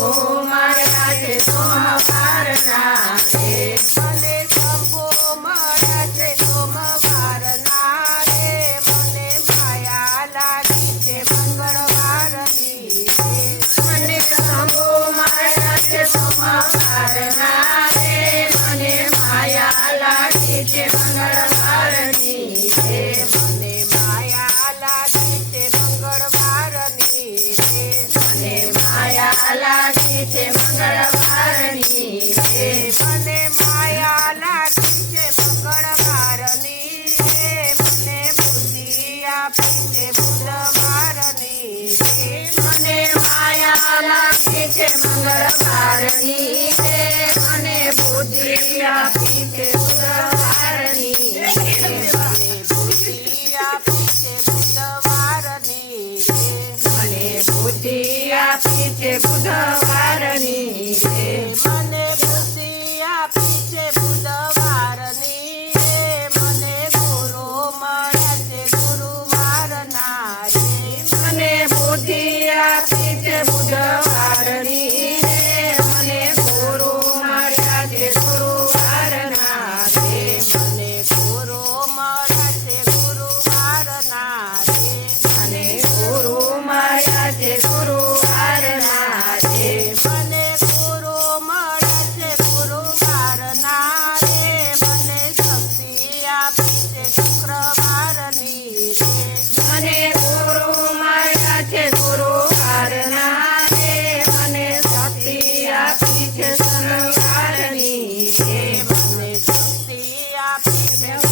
more. માયા લાગી છે મંગળવારની રે મને માયા લાગી છે મંગળવારની રે મને બુદ્ધિ આપી છે બુધવારની રે મને માયા લાગી છે મંગળવારની રે મને બુદ્ધિ આપી છે બુધવારની મને બુદ્ધિ આપી છે બુધવારની મને ગુરુ મળ્યા છે ગુરુવારના રે મને બુદ્ધિ આપી છે બુધવારની Isabel.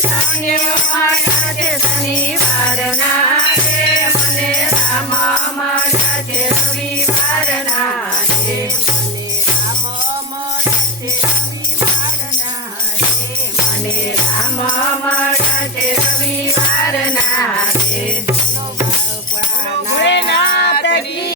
શનિવાર મને રામ